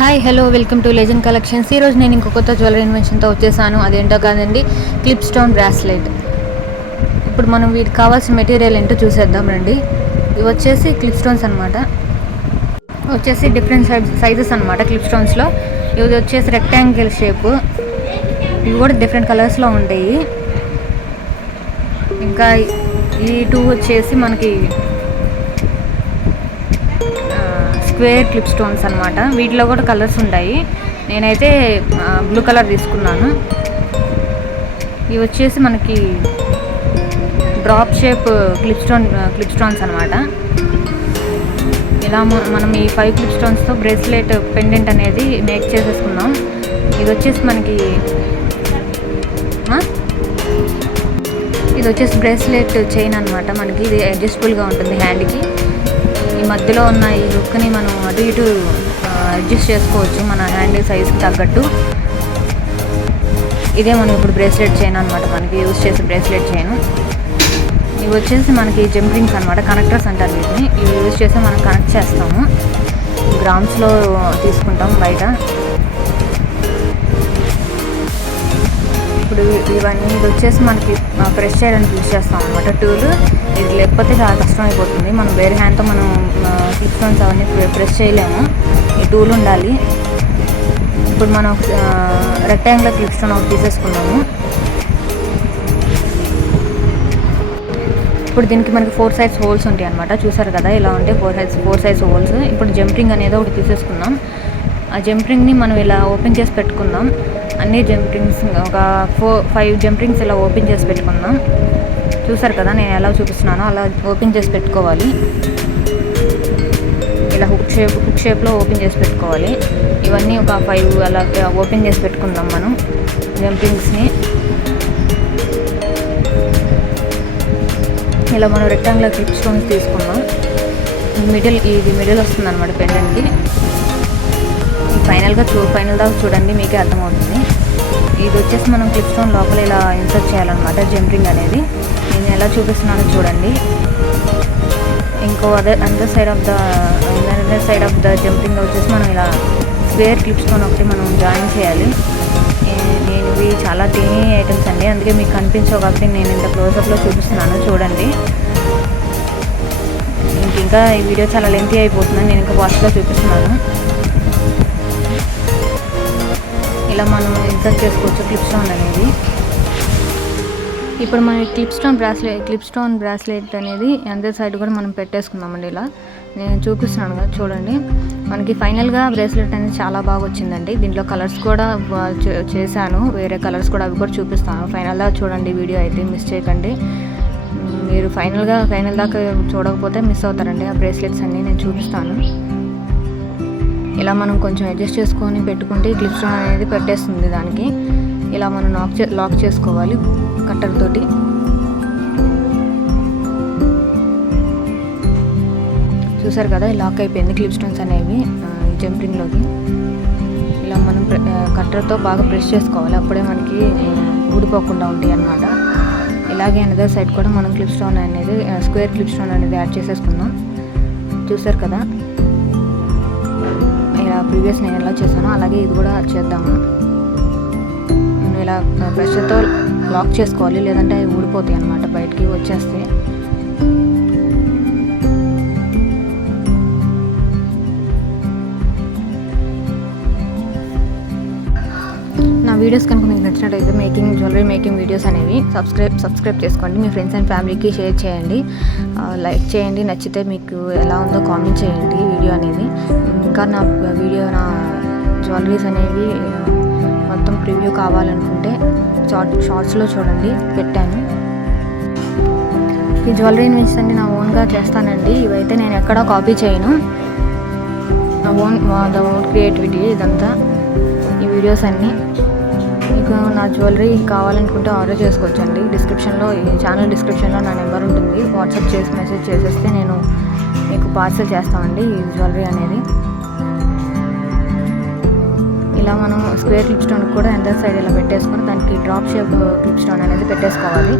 Hi hello welcome to legend collections. ఈరోజు నేను ఇంకో కొత్త జ్యువెలరీ ఇన్వెన్షన్తో వచ్చేసాను. అదేంటో కాదండి, క్లిప్ స్టోన్ బ్రాస్లెట్. ఇప్పుడు మనం వీటికి కావాల్సిన మెటీరియల్ ఏంటో చూసేద్దాం రండి. ఇవి వచ్చేసి క్లిప్ స్టోన్స్ అనమాట. వచ్చేసి డిఫరెంట్ సైజెస్ అనమాట క్లిప్ స్టోన్స్లో. ఇది వచ్చేసి రెక్టాంగిల్ షేప్. ఇవి కూడా డిఫరెంట్ కలర్స్లో ఉంటాయి. ఇంకా ఈ టూ వచ్చేసి మనకి స్క్వేర్ క్లిప్ స్టోన్స్ అనమాట. వీటిలో కూడా కలర్స్ ఉంటాయి. నేనైతే బ్లూ కలర్ తీసుకున్నాను. ఇవి వచ్చేసి మనకి డ్రాప్ షేప్ క్లిప్ స్టోన్స్ అనమాట. ఇలా మనం ఈ 5 క్లిప్ స్టోన్స్తో బ్రేస్లెట్ పెండెంట్ అనేది మేక్ చేసేసుకుందాం. ఇది వచ్చేసి మనకి బ్రేస్లెట్ చైన్ అనమాట. మనకి ఇది అడ్జస్టబుల్గా ఉంటుంది హ్యాండ్కి. ఈ మధ్యలో ఉన్న ఈ లుక్ని మనం అటు ఇటు అడ్జస్ట్ చేసుకోవచ్చు మన హ్యాండ్ సైజ్కి తగ్గట్టు. ఇదే మనం ఇప్పుడు బ్రేస్లెట్ చైన్ అనమాట, మనకి యూజ్ చేసే బ్రేస్లెట్ చైన్. ఇవి వచ్చేసి మనకి జంప్ రింగ్స్ అనమాట, కనెక్టర్స్ అంటారు వీటిని. ఇవి యూజ్ చేసి మనం కనెక్ట్ చేస్తాము. గ్రామ్స్లో తీసుకుంటాం బయట. ఇప్పుడు ఇది వచ్చేసి మనకి ప్రెస్ చేయడానికి యూజ్ చేస్తాం అనమాట టూల్. ఇది లేకపోతే చాలా కష్టం అయిపోతుంది. మనం వేరే హ్యాండ్తో మనం క్లిప్ స్టోన్స్ అవన్నీ ప్రెస్ చేయలేము. ఈ టూల్ ఉండాలి. ఇప్పుడు మనం రెక్టాంగులర్ క్లిప్ స్టోన్ ఒకటి తీసేసుకున్నాము. ఇప్పుడు దీనికి మనకి 4 సైడ్స్ హోల్స్ ఉంటాయి అనమాట. చూసారు కదా, ఇలా ఉంటాయి 4 సైడ్స్ హోల్స్. ఇప్పుడు జంప్ రింగ్ అనేది ఒకటి తీసేసుకుందాం. ఆ జంప్ రింగ్ని మనం ఇలా ఓపెన్ చేసి పెట్టుకుందాం. అన్ని జంప్ రింగ్స్ ఒక 5 జంప్ రింగ్స్ ఇలా ఓపెన్ చేసి పెట్టుకుందాం. చూసారు కదా నేను ఎలా చూపిస్తున్నానో అలా ఓపెన్ చేసి పెట్టుకోవాలి. ఇలా హుక్ షేప్లో ఓపెన్ చేసి పెట్టుకోవాలి. ఇవన్నీ ఒక 5 అలా ఓపెన్ చేసి పెట్టుకుందాం మనం జంప్ రింగ్స్ని. ఇలా మనం రెక్టాంగులర్ క్లిప్ స్టోన్స్ తీసుకుందాం. ఇది మిడిల్ వస్తుంది అనమాట పెండెంట్కి. ఫైనల్ దాకా చూడండి, మీకే అర్థమవుతుంది. ఇది వచ్చేసి మనం క్లిప్ స్టోన్ లోపల ఇలా ఇన్సర్ట్ చేయాలన్నమాట జంప్ రింగ్ అనేది. నేను ఎలా చూపిస్తున్నానో చూడండి. ఇంకో other side of the jump ring వచ్చేసి మనం ఇలా స్క్వేర్ క్లిప్ స్టోన్ ఒకటి మనం జాయిన్ చేయాలి. నేను ఇవి చాలా టీనీ ఐటమ్స్ అండి, అందుకే మీకు కనిపించవు కాబట్టి నేను ఇంత క్లోజప్లో చూపిస్తున్నాను చూడండి. ఇంకా ఈ వీడియో చాలా లెంతీ అయిపోతుంది, నేను ఇంకా ఫాస్ట్గా చూపిస్తున్నాను. ఇలా మనం ఇన్సర్ట్ చేసుకోవచ్చు క్లిప్ స్టోన్ అనేది. ఇప్పుడు మన క్లిప్ స్టోన్ బ్రాస్లెట్ అనేది అందరి సైడ్ కూడా మనం పెట్టేసుకుందామండి. ఇలా నేను చూపిస్తున్నాను కదా చూడండి. మనకి ఫైనల్గా బ్రేస్లెట్ అనేది చాలా బాగా వచ్చిందండి. దీంట్లో కలర్స్ కూడా చేశాను, వేరే కలర్స్ కూడా, అవి కూడా చూపిస్తాను. ఫైనల్ దాకా చూడండి వీడియో అయితే, మిస్ చేయకండి. మీరు ఫైనల్ దాకా చూడకపోతే మిస్ అవుతారండి ఆ బ్రేస్లెట్స్ అన్నీ. నేను చూపిస్తాను. ఇలా మనం కొంచెం అడ్జస్ట్ చేసుకొని పెట్టుకుంటే క్లిప్ స్టోన్ అనేది పెట్టేస్తుంది దానికి. ఇలా మనం లాక్ చేసుకోవాలి కట్టర్ తోటి. చూసారు కదా, లాక్ అయిపోయింది క్లిప్ స్టోన్స్ అనేవి జంప్ రింగ్లోకి. ఇలా మనం కట్టర్తో బాగా ప్రెస్ చేసుకోవాలి, అప్పుడే మనకి ఊడిపోకుండా ఉంటాయి అన్నమాట. ఇలాగే అనదర్ సైడ్ కూడా మనం క్లిప్ స్టోన్ అనేది స్క్వేర్ క్లిప్ స్టోన్ అనేది యాడ్ చేసేసుకుందాం. చూసారు కదా, ఇలా ప్రీవియస్ నేను ఎలా చేశానో అలాగే ఇది కూడా చేద్దాము. ఇలా ప్రెషర్తో లాక్ చేసుకోవాలి, లేదంటే అవి ఊడిపోతాయి అన్నమాట, బయటికి వచ్చేస్తే. నా వీడియోస్ కనుక మీకు నచ్చినట్టయితే జ్యువెలరీ మేకింగ్ వీడియోస్ అనేవి సబ్స్క్రైబ్ చేసుకోండి. మీ ఫ్రెండ్స్ అండ్ ఫ్యామిలీకి షేర్ చేయండి, లైక్ చేయండి. నచ్చితే మీకు ఎలా ఉందో కామెంట్ చేయండి వీడియో అనేది. ఇంకా నా జ్యువెలరీస్ అనేవి మొత్తం ప్రివ్యూ కావాలనుకుంటే షార్ట్స్లో చూడండి, పెట్టాను. ఈ జ్యువెలరీ ఇన్వెన్షన్స్ అన్ని నా ఓన్గా చేస్తానండి. ఇవైతే నేను ఎక్కడా కాపీ చేయను, నా ఓన్ క్రియేటివిటీ ఇదంతా. ఈ వీడియోస్ అన్నీ మీకు నా జ్యువెలరీ కావాలనుకుంటే ఆర్డర్ చేసుకోవచ్చండి. ఈ ఛానల్ డిస్క్రిప్షన్లో నా నెంబర్ ఉంటుంది. వాట్సాప్ చేసి మెసేజ్ చేసేస్తే నేను మీకు పార్సల్ చేస్తామండి ఈ జ్యువెలరీ అనేది. ఇలా మనం స్క్వేర్ క్లిప్ స్టోన్ కూడా అందర్ సైడ్ ఇలా పెట్టేసుకొని దానికి డ్రాప్ షేప్ క్లిప్ స్టోన్ అనేది పెట్టేసుకోవాలి.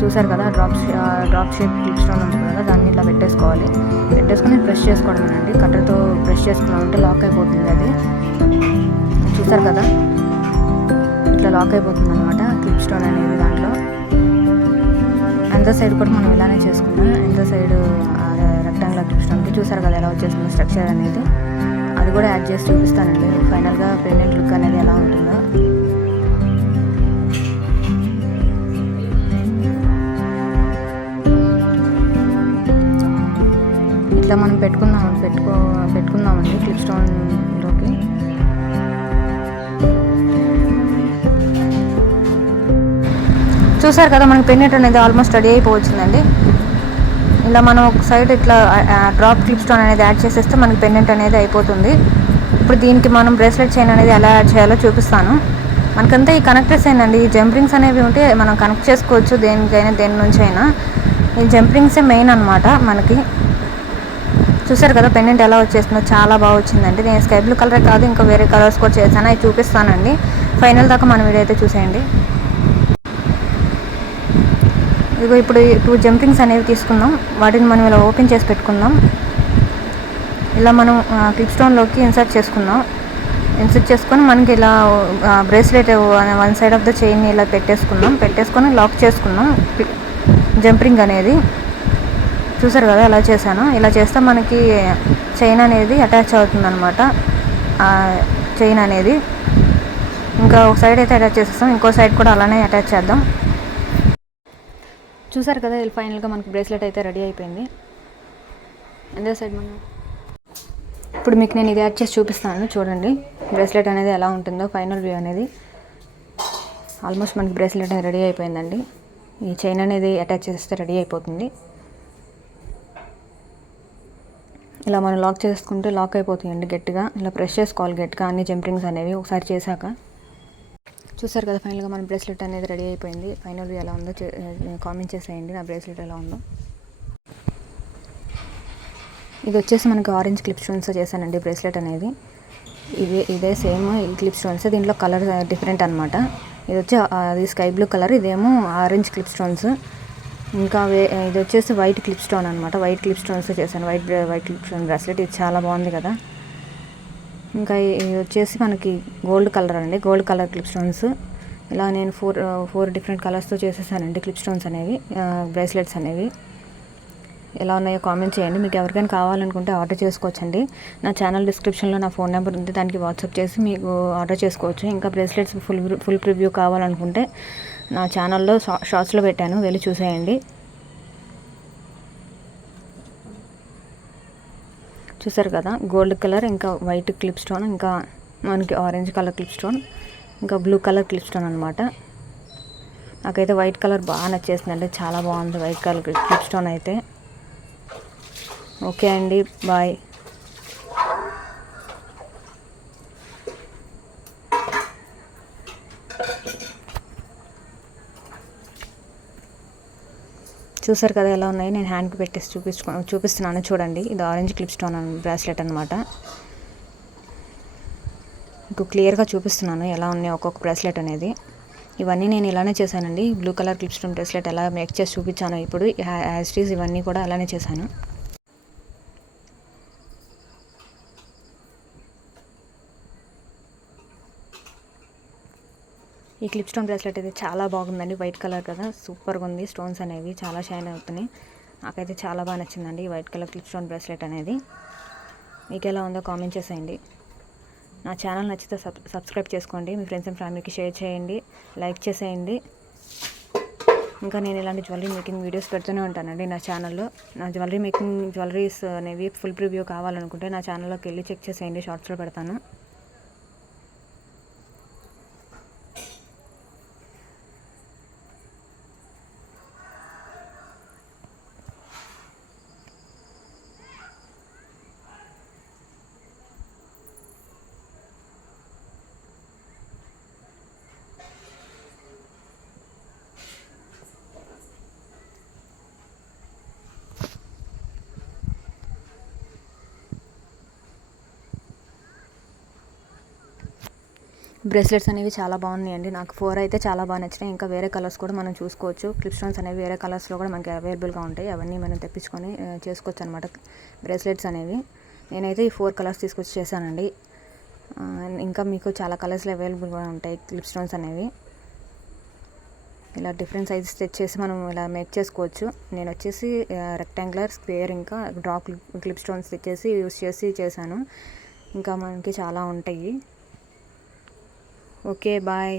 చూసారు కదా డ్రాప్ షేప్ క్లిప్ స్టోన్ ఉంటుంది కదా, దాన్ని ఇలా పెట్టేసుకొని ప్రెస్ చేసుకోవడం అండి. కట్టర్తో ప్రెస్ చేసుకున్నామంటే లాక్ అయిపోతుంది. అది చూసారు కదా, ఇట్లా లాక్ అయిపోతుంది అనమాట క్లిప్ స్టోన్ అనేది. దాంట్లో అంత సైడ్ కూడా మనం ఇలానే చేసుకున్నాం. ఎంత సైడ్ రెక్టాంగులర్ క్లిప్ స్టోన్కి చూసారు కదా ఎలా వచ్చేస్తుంది స్ట్రక్చర్ అనేది. అది కూడా యాడ్ చేసి చూపిస్తానండి ఫైనల్గా పెండెంట్ లుక్ అనేది ఎలా ఉంటుందో. ఇట్లా మనం పెట్టుకుందామండి క్లిప్ స్టోన్లోకి. చూసారు కదా, మనకి పెండెంట్ అనేది ఆల్మోస్ట్ రెడీ అయిపోవచ్చిందండి. ఇలా మనం ఒక సైడ్ ఇట్లా డ్రాప్ క్లిప్ స్టోన్ అనేది యాడ్ చేసేస్తే మనకి పెండెంట్ అనేది అయిపోతుంది. ఇప్పుడు దీనికి మనం బ్రేస్లెట్ చైన్ అనేది ఎలా యాడ్ చేయాలో చూపిస్తాను. మనకంతా ఈ కనెక్టర్స్ ఏంటండి, ఈ జంప్ అనేవి ఉంటే మనం కనెక్ట్ చేసుకోవచ్చు దేనికైనా, దేని నుంచి అయినా. ఈ జంప్ రింగ్సే మెయిన్ అనమాట మనకి. చూసారు కదా పెండెంట్ ఎలా వచ్చేస్తుందో, చాలా బాగా వచ్చిందండి. నేను స్కై బ్లూ కలర్ కాదు ఇంకా వేరే కలర్స్ కూడా చేశాను, అవి చూపిస్తానండి. ఫైనల్ దాకా మన వీడియో అయితే చూసేయండి. ఇదిగో ఇప్పుడు 2 జంప్ రింగ్స్ అనేవి తీసుకుందాం. వాటిని మనం ఇలా ఓపెన్ చేసి పెట్టుకుందాం. ఇలా మనం క్లిప్ స్టోన్లోకి ఇన్సర్ట్ చేసుకొని మనకి ఇలా bracelet one side of the chain ఇలా పెట్టేసుకొని లాక్ చేసుకున్నాం జంప్ రింగ్ అనేది. చూసారు కదా ఎలా చేశాను. ఇలా చేస్తే మనకి చైన్ అనేది అటాచ్ అవుతుంది అనమాట. చైన్ అనేది ఇంకా ఒక సైడ్ అయితే అటాచ్ చేసేస్తాం, ఇంకో సైడ్ కూడా అలానే అటాచ్ చేద్దాం. చూసారు కదా ఫైనల్గా మనకి బ్రేస్లెట్ అయితే రెడీ అయిపోయింది. అదే సైడ్ మనం ఇప్పుడు మీకు నేను ఇది యాడ్ చేసి చూపిస్తాను. చూడండి బ్రేస్లెట్ అనేది ఎలా ఉంటుందో ఫైనల్ వ్యూ అనేది. ఆల్మోస్ట్ మనకి బ్రేస్లెట్ అనేది రెడీ అయిపోయిందండి. ఈ చైన్ అనేది అటాచ్ చేస్తే రెడీ అయిపోతుంది. ఇలా మనం లాక్ చేసుకుంటే లాక్ అయిపోతాయండి గట్టిగా. ఇలా ప్రెస్ చేసుకోవాలి గట్టిగా అన్ని జంప్ రింగ్స్ అనేవి ఒకసారి చేశాక. చూసారు కదా ఫైనల్గా మన బ్రేస్లెట్ అనేది రెడీ అయిపోయింది. ఫైనల్ వ్యూ ఎలా ఉందో కామెంట్ చేసేయండి, నా బ్రేస్లెట్ ఎలా ఉందో. ఇది వచ్చేసి మనకి ఆరెంజ్ క్లిప్ స్టోన్స్ చేశానండి బ్రేస్లెట్ అనేది. ఇదే సేమ్ ఈ క్లిప్ స్టోన్స్, దీంట్లో కలర్ డిఫరెంట్ అనమాట. ఇది వచ్చి అది స్కై బ్లూ కలర్, ఇదేమో ఆరెంజ్ క్లిప్ స్టోన్స్. ఇంకా ఇది వచ్చేసి వైట్ క్లిప్ స్టోన్ అనమాట. వైట్ క్లిప్ స్టోన్స్ చేశాను, వైట్ క్లిప్ స్టోన్ బ్రేస్లెట్. ఇది చాలా బాగుంది కదా. ఇంకా ఇది వచ్చేసి మనకి గోల్డ్ కలర్ అండి, గోల్డ్ కలర్ క్లిప్ స్టోన్స్. ఇలా నేను ఫోర్ డిఫరెంట్ కలర్స్తో చేసేసానండి క్లిప్ స్టోన్స్ అనేవి, బ్రేస్లెట్స్ అనేవి. ఎలా ఉన్నాయో కామెంట్ చేయండి. మీకు ఎవరికైనా కావాలనుకుంటే ఆర్డర్ చేసుకోవచ్చండి. నా ఛానల్ డిస్క్రిప్షన్లో నా ఫోన్ నెంబర్ ఉంది, దానికి వాట్సాప్ చేసి మీకు ఆర్డర్ చేసుకోవచ్చు. ఇంకా బ్రేస్లెట్స్ ఫుల్ ప్రివ్యూ కావాలనుకుంటే నా ఛానల్లో షార్ట్స్లో పెట్టాను, వెళ్ళి చూసేయండి. చూసారు కదా గోల్డ్ కలర్, ఇంకా వైట్ క్లిప్ స్టోన్, ఇంకా మనకి ఆరెంజ్ కలర్ క్లిప్ స్టోన్, ఇంకా బ్లూ కలర్ క్లిప్ స్టోన్ అనమాట. నాకైతే వైట్ కలర్ బాగా నచ్చేసిందండి, చాలా బాగుంది వైట్ కలర్ క్లిప్ స్టోన్ అయితే. ఓకే అండి, బాయ్. చూసారు కదా ఎలా ఉన్నాయి. నేను హ్యాండ్కి పెట్టేసి చూపిస్తున్నాను చూడండి. ఇది ఆరెంజ్ క్లిప్ స్టోన్ బ్రాస్లెట్ అనమాట. మీకు క్లియర్గా చూపిస్తున్నాను ఎలా ఉన్నాయి ఒక్కొక్క బ్రాస్లెట్ అనేది. ఇవన్నీ నేను ఇలానే చేశానండి. Blue colour clip stone bracelet ఎలా మేక్ చేసి చూపించాను ఇప్పుడు యాజ్ ఇట్ ఈజ్ ఇవన్నీ కూడా అలానే చేశాను. ఈ క్లిప్ స్టోన్ బ్రాస్లెట్ అయితే చాలా బాగుందండి, వైట్ కలర్ కదా, సూపర్గా ఉంది. స్టోన్స్ అనేవి చాలా షైన్ అవుతున్నాయి. నాకైతే చాలా బాగా నచ్చిందండి white colour clip stone bracelet అనేది. మీకు ఎలా ఉందో కామెంట్ చేసేయండి. నా ఛానల్ నచ్చితే సబ్స్క్రైబ్ చేసుకోండి, మీ ఫ్రెండ్స్ అండ్ ఫ్యామిలీకి షేర్ చేయండి, లైక్ చేసేయండి. ఇంకా నేను ఇలాంటి జ్యువెలరీ మేకింగ్ వీడియోస్ పెడుతూనే ఉంటానండి నా ఛానల్లో. నా జ్యువెలరీస్ అనేవి ఫుల్ ప్రివ్యూ కావాలనుకుంటే నా ఛానల్లోకి వెళ్ళి చెక్ చేసేయండి, షార్ట్స్లో పెడతాను. బ్రేస్లెట్స్ అనేవి చాలా బాగున్నాయండి. నాకు 4 అయితే చాలా బాగా నచ్చినాయి. ఇంకా వేరే కలర్స్ కూడా మనం చూసుకోవచ్చు. క్లిప్ స్టోన్స్ అనేవి వేరే కలర్స్లో కూడా మనకి అవైలబుల్గా ఉంటాయి. అవన్నీ మనం తెప్పించుకొని చేసుకోవచ్చు అనమాట బ్రేస్లెట్స్ అనేవి. నేనైతే ఈ 4 కలర్స్ తీసుకొచ్చి చేశానండి. ఇంకా మీకు చాలా కలర్స్లో అవైలబుల్గా ఉంటాయి క్లిప్ స్టోన్స్ అనేవి. ఇలా డిఫరెంట్ సైజెస్ తెచ్చేసి మనం ఇలా మేక్ చేసుకోవచ్చు. నేను వచ్చేసి రెక్టాంగులర్, స్క్వేర్, ఇంకా డ్రాప్ క్లిప్ స్టోన్స్ తెచ్చేసి యూస్ చేసి చేశాను. ఇంకా మనకి చాలా ఉంటాయి. Okay, bye.